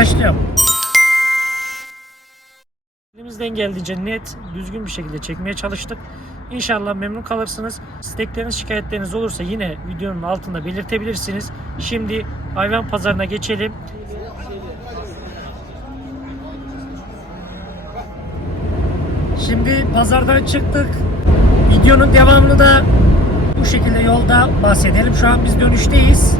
başlıyorum. Elimizden geldiğince net, düzgün bir şekilde çekmeye çalıştık. İnşallah memnun kalırsınız. İstekleriniz, şikayetleriniz olursa yine videonun altında belirtebilirsiniz. Şimdi hayvan pazarına geçelim. Şimdi pazardan çıktık. Videonun devamını da bu şekilde yolda bahsedelim. Şu an biz dönüşteyiz.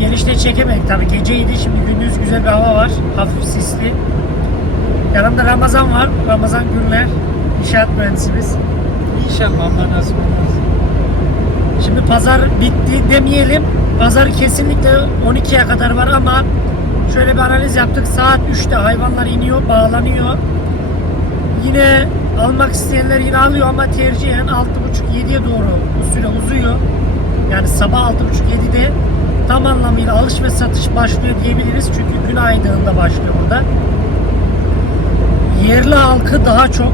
Gelişte çekemedik tabi geceydi. Şimdi gündüz güzel bir hava var. Hafif sisli. Yanımda Ramazan var. Ramazan Gürler. İnşaat mühendisimiz. İnşallah Allah nasip olmaz. Şimdi pazar bitti demeyelim. Pazar kesinlikle 12'ye kadar var ama şöyle bir analiz yaptık. Saat 3'te hayvanlar iniyor, bağlanıyor. Yine almak isteyenler yine alıyor ama tercihen 6.30-7'ye doğru bu süre uzuyor. Yani sabah 6.30-7'de tam anlamıyla alış ve satış başlıyor diyebiliriz. Çünkü gün aydınında başlıyor burada. Yerli halkı daha çok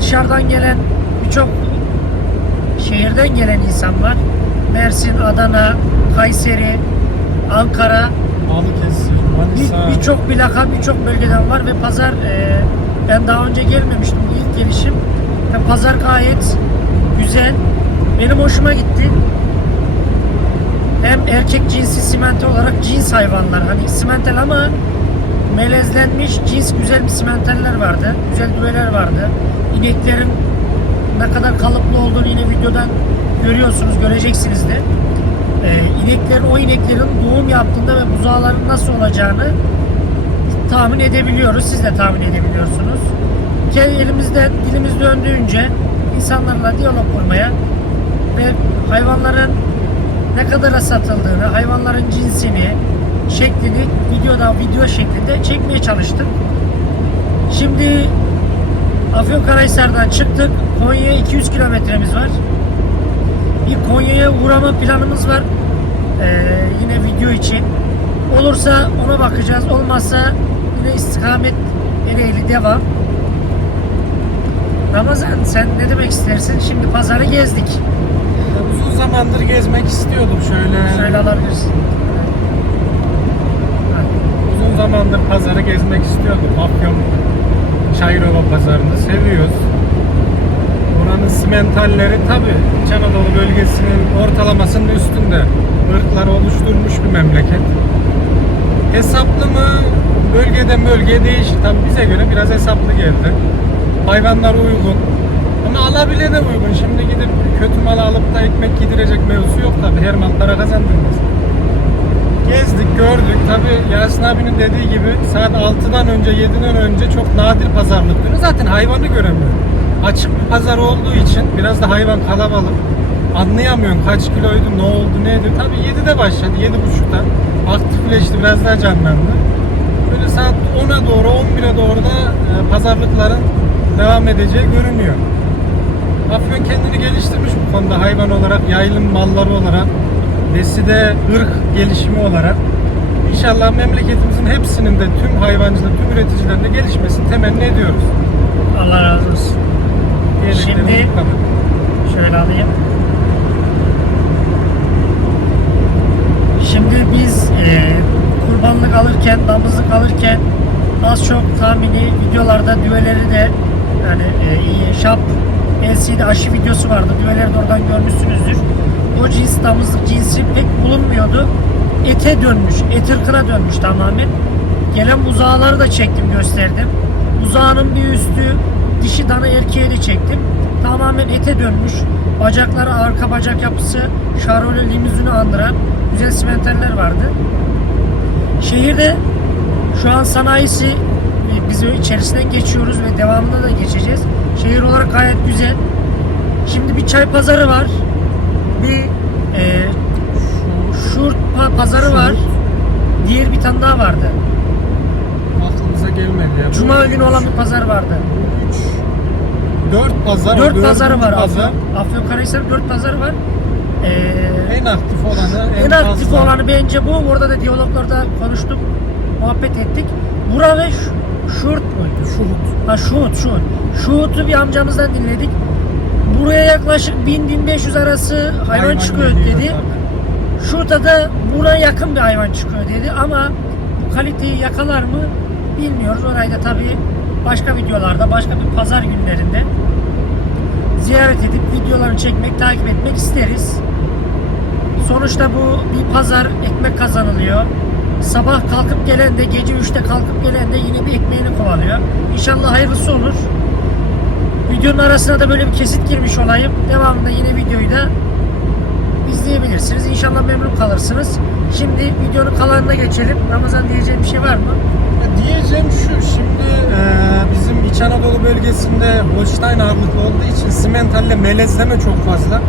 dışarıdan gelen birçok şehirden gelen insan var. Mersin, Adana, Kayseri, Ankara Balıkesir, bir- Manisa. birçok plaka birçok bölgeden var ve pazar e, ben daha önce gelmemiştim ilk gelişim ve pazar gayet güzel. Benim hoşuma gitti. Hem erkek cinsi simental olarak cins hayvanlar hani simental ama melezlenmiş cins güzel bir simentaller vardı. Güzel düveler vardı. İneklerin ne kadar kalıplı olduğunu yine videodan görüyorsunuz, göreceksiniz de. Ee, ineklerin, o ineklerin doğum yaptığında ve buzağların nasıl olacağını tahmin edebiliyoruz. Siz de tahmin edebiliyorsunuz. Kendi elimizden, dilimiz döndüğünce insanlarla diyalog kurmaya ve hayvanların ne kadara satıldığını, hayvanların cinsini, şeklini videoda video şeklinde çekmeye çalıştık. Şimdi Afyonkarahisar'dan çıktık. Konya'ya 200 kilometremiz var. Bir Konya'ya uğrama planımız var. Ee, yine video için. Olursa ona bakacağız. Olmazsa yine istikamet Ereğli devam. Ramazan sen ne demek istersin? Şimdi pazarı gezdik. Uzun zamandır gezmek istiyordum şöyle. Şöyle alabilirsin. Uzun zamandır pazarı gezmek istiyordum. Afyon Çayırova pazarını seviyoruz. Oranın simentalleri tabi İç Anadolu bölgesinin ortalamasının üstünde. Irkları oluşturmuş bir memleket. Hesaplı mı? Bölgeden bölgeye değişir. Tabi bize göre biraz hesaplı geldi. Hayvanlar uygun. Ama alabilene uygun. Şimdi gidip kötü mal alıp da ekmek yedirecek mevzusu yok tabi. Her mal para kazandırmaz. Gezdik, gördük. Tabi Yasin abinin dediği gibi saat 6'dan önce, 7'den önce çok nadir pazarlık günü. Zaten hayvanı göremiyor. Açık bir pazar olduğu için biraz da hayvan kalabalık. Anlayamıyorsun kaç kiloydu, ne oldu, neydi. Tabi 7'de başladı, 7.30'da. Aktifleşti, biraz daha canlandı. Böyle saat 10'a doğru, 11'e doğru da e, pazarlıkların devam edeceği görünüyor. Afyon kendini geliştirmiş bu konuda hayvan olarak, yaylım malları olarak, beside ırk gelişimi olarak. İnşallah memleketimizin hepsinin de tüm hayvancılık, tüm üreticilerin de gelişmesini temenni ediyoruz. Allah razı olsun. Şimdi şöyle alayım. Şimdi biz e, kurbanlık alırken, damızlık alırken az çok tahmini videolarda düveleri de yani e, şap LCD aşı videosu vardı. Düveleri de oradan görmüşsünüzdür. O cins damızlık cinsi pek bulunmuyordu. Ete dönmüş, et ırkına dönmüş tamamen. Gelen buzağları da çektim, gösterdim. Buzağının bir üstü dişi dana erkeğe de çektim. Tamamen ete dönmüş. Bacakları, arka bacak yapısı şarole limuzini andıran güzel simentaller vardı. Şehirde şu an sanayisi biz içerisinden geçiyoruz ve devamında da geçeceğiz. Şehir olarak gayet güzel. Şimdi bir çay pazarı var. Bir e, şurt pa- pazarı var. Diğer bir tane daha vardı. Aklımıza gelmedi ya. Cuma günü olan bir pazar vardı. 4 pazar. o Dört dördüncü pazarı var. Pazar, Afyon, Afyonkarahisar dört pazarı var. Ee, en aktif olanı, en, en aktif fazla. olanı bence bu. Orada da diyaloglarda konuştuk, muhabbet ettik. Bura ve Şurt muydu? Şuhut. Ha Şuhut, Şuhut. Şuhut'u bir amcamızdan dinledik. Buraya yaklaşık 1000-1500 arası hayvan, Hayvan çıkıyor geliyor dedi. tabii. Şurada da buna yakın bir hayvan çıkıyor dedi ama bu kaliteyi yakalar mı bilmiyoruz. Orayı da tabii başka videolarda, başka bir pazar günlerinde ziyaret edip videolarını çekmek, takip etmek isteriz. Sonuçta bu bir pazar ekmek kazanılıyor. Sabah kalkıp gelen de gece 3'te kalkıp gelen de yine bir ekmeğini kovalıyor. İnşallah hayırlısı olur. Videonun arasına da böyle bir kesit girmiş olayım. Devamında yine videoyu da izleyebilirsiniz. İnşallah memnun kalırsınız. Şimdi videonun kalanına geçelim. Ramazan diyeceğim bir şey var mı? Ya Diyeceğim şu, şimdi e, bizim İç Anadolu bölgesinde Holstein ağırlıklı olduğu için simentalle melezleme çok fazla.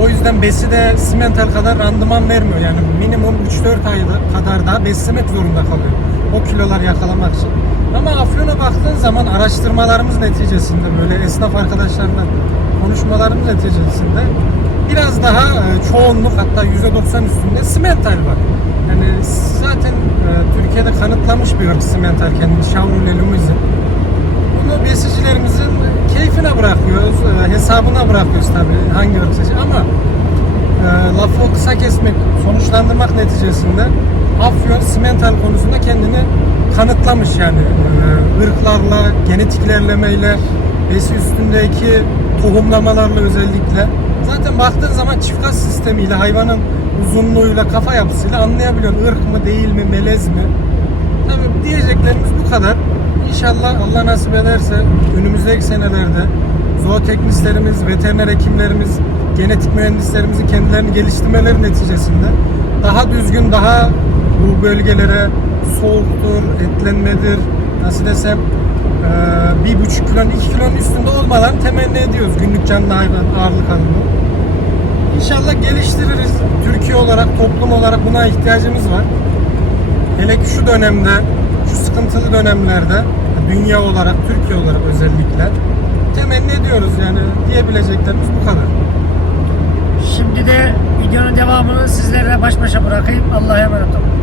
O yüzden besi de simental kadar randıman vermiyor. Yani minimum 3-4 ayda kadar daha beslemek zorunda kalıyor. O kilolar yakalamak için. Ama Afyon'a baktığın zaman araştırmalarımız neticesinde böyle esnaf arkadaşlarla konuşmalarımız neticesinde biraz daha e, çoğunluk hatta %90 üstünde simental var. Yani zaten e, Türkiye'de kanıtlamış bir ırk simental kendini Chevrolet Limousin. Bunu besicilerimizin keyfine bırakıyoruz, e, hesabına bırakıyoruz tabii hangi ırk ama e, lafı kısa kesmek, sonuçlandırmak neticesinde Afyon simental konusunda kendini kanıtlamış yani e, ırklarla, genetik ilerlemeyle, besi üstündeki tohumlamalarla özellikle. Zaten baktığın zaman çift kas sistemiyle hayvanın uzunluğuyla, kafa yapısıyla anlayabiliyorsun ırk mı değil mi, melez mi. Tabii diyeceklerimiz bu kadar. İnşallah Allah nasip ederse önümüzdeki senelerde zooteknistlerimiz, veteriner hekimlerimiz, genetik mühendislerimizin kendilerini geliştirmeleri neticesinde daha düzgün, daha bu bölgelere soğuktur, etlenmedir, nasıl desem eee, bir buçuk kilonun, iki kilonun üstünde olmadan temenni ediyoruz günlük canlı hayvan ağırlık alımı. İnşallah geliştiririz. Türkiye olarak, toplum olarak buna ihtiyacımız var. Hele ki şu dönemde, şu sıkıntılı dönemlerde dünya olarak, Türkiye olarak özellikle temenni ediyoruz yani diyebileceklerimiz bu kadar. Şimdi de videonun devamını sizlerle baş başa bırakayım. Allah'a emanet olun.